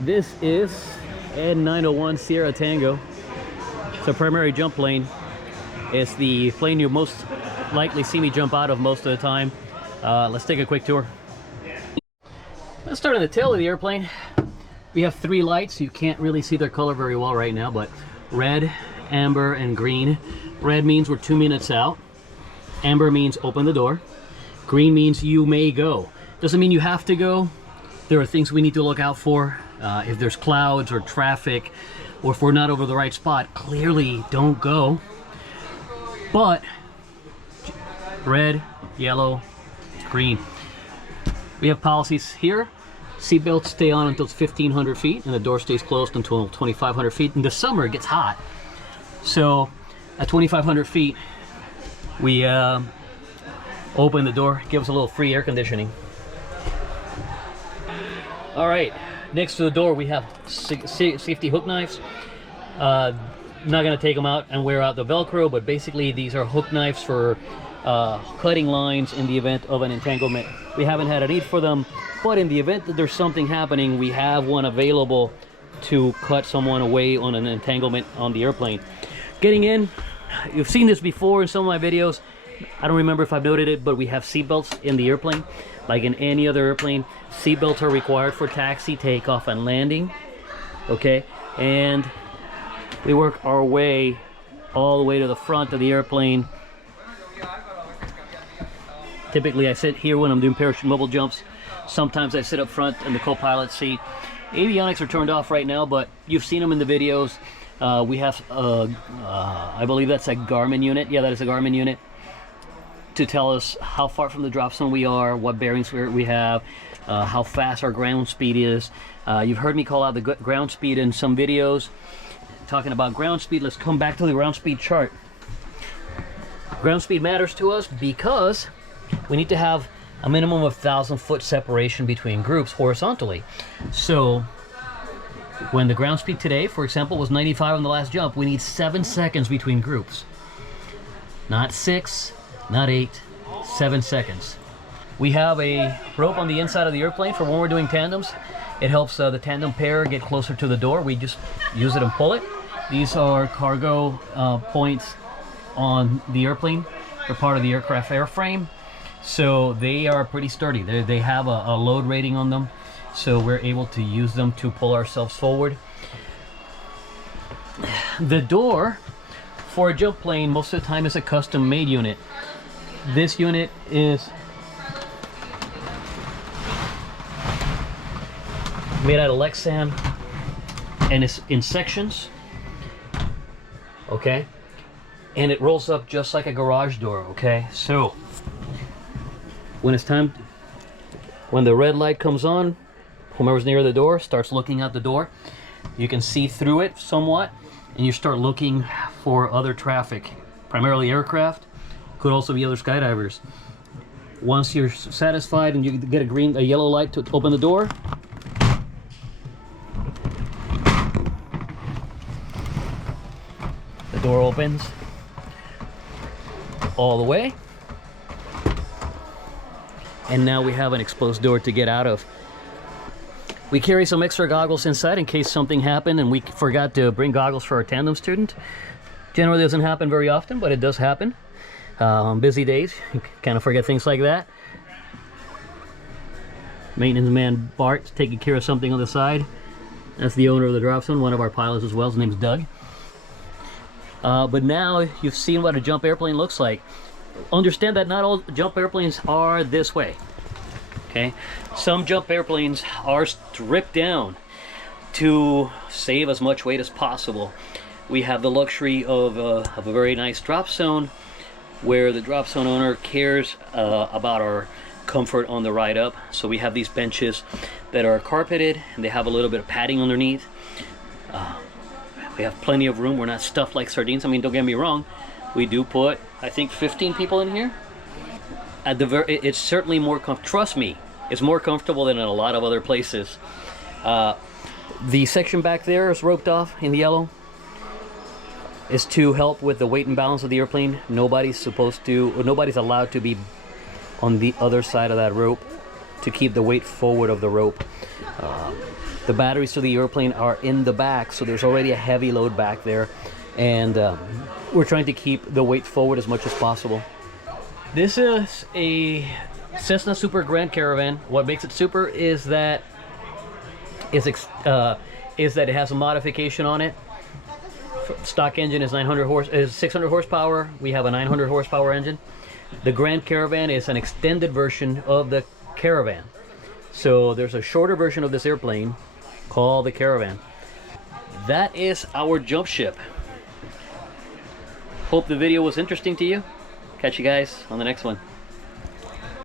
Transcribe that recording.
This is N901 Sierra Tango. It's a primary jump plane. It's the plane you most likely see me jump out of most of the time. Let's take a quick tour. Let's start on the tail of the airplane. We have three lights. You can't really see their color very well right now, but red, amber, and green. Red means we're 2 minutes out. Amber means open the door. Green means you may go. Doesn't mean you have to go. There are things we need to look out for. If there's clouds or traffic, or if we're not over the right spot, clearly don't go. But red, yellow, green. We have policies here. Seatbelts stay on until it's 1,500 feet, and the door stays closed until 2,500 feet. In the summer, it gets hot. So at 2,500 feet, we open the door, give us a little free air conditioning. All right, next to the door, we have safety hook knives. I'm not gonna take them out and wear out the Velcro, but basically these are hook knives for cutting lines in the event of an entanglement. We haven't had a need for them, but in the event that there's something happening, we have one available to cut someone away on an entanglement on the airplane. Getting in, you've seen this before in some of my videos. I don't remember if I've noted it, but we have seatbelts in the airplane. Like in any other airplane, seatbelts are required for taxi, takeoff, and landing. Okay, and we work our way all the way to the front of the airplane. Typically, I sit here when I'm doing parachute mobile jumps. Sometimes I sit up front in the co-pilot seat. Avionics are turned off right now, but you've seen them in the videos. We have, I believe that's a Garmin unit. Yeah, that is a Garmin unit, to tell us how far from the drop zone we are, what bearings we have, how fast our ground speed is. You've heard me call out the ground speed in some videos. Talking about ground speed, let's come back to the ground speed chart. Ground speed matters to us because we need to have a minimum of 1,000-foot separation between groups horizontally. So when the ground speed today, for example, was 95 on the last jump, we need 7 seconds between groups. Not 6, not 8, 7 seconds. We have a rope on the inside of the airplane for when we're doing tandems. It helps the tandem pair get closer to the door. We just use it and pull it. These are cargo points on the airplane. They're part of the aircraft airframe, so they are pretty sturdy. They have a load rating on them, so we're able to use them to pull ourselves forward. The door for a jump plane most of the time is a custom made unit. This unit is made out of Lexan, and it's in sections, okay, and it rolls up just like a garage door. Okay, so when it's time, when the red light comes on, whomever's near the door starts looking out the door. You can see through it somewhat, and you start looking for other traffic, primarily aircraft. Could also be other skydivers. Once you're satisfied and you get a yellow light to open the door, the door opens all the way, and now we have an exposed door to get out of. We carry some extra goggles inside in case something happened and we forgot to bring goggles for our tandem student. Generally doesn't happen very often, but it does happen. On busy days, you kind of forget things like that. Maintenance man Bart's taking care of something on the side. That's the owner of the drop zone, one of our pilots as well. His name's Doug. But now you've seen what a jump airplane looks like. Understand that not all jump airplanes are this way. Okay, some jump airplanes are stripped down to save as much weight as possible. We have the luxury of a very nice drop zone, where the drop zone owner cares about our comfort on the ride up. So we have these benches that are carpeted, and they have a little bit of padding underneath. We have plenty of room. We're not stuffed like sardines. I mean, don't get me wrong, we do put, I think, 15 people in here. At the it's certainly more trust me, it's more comfortable than in a lot of other places. The section back there is roped off in the yellow. Is to help with the weight and balance of the airplane. Nobody's allowed to be on the other side of that rope. to keep the weight forward of the rope. The batteries to the airplane are in the back, so there's already a heavy load back there, and we're trying to keep the weight forward as much as possible. This is a Cessna Super Grand Caravan. What makes it super is that it has a modification on it. Stock engine is 600 horsepower. We have a 900 horsepower engine. The Grand Caravan is an extended version of the Caravan. So there's a shorter version of this airplane called the Caravan. That is our jump ship. Hope the video was interesting to you. Catch you guys on the next one.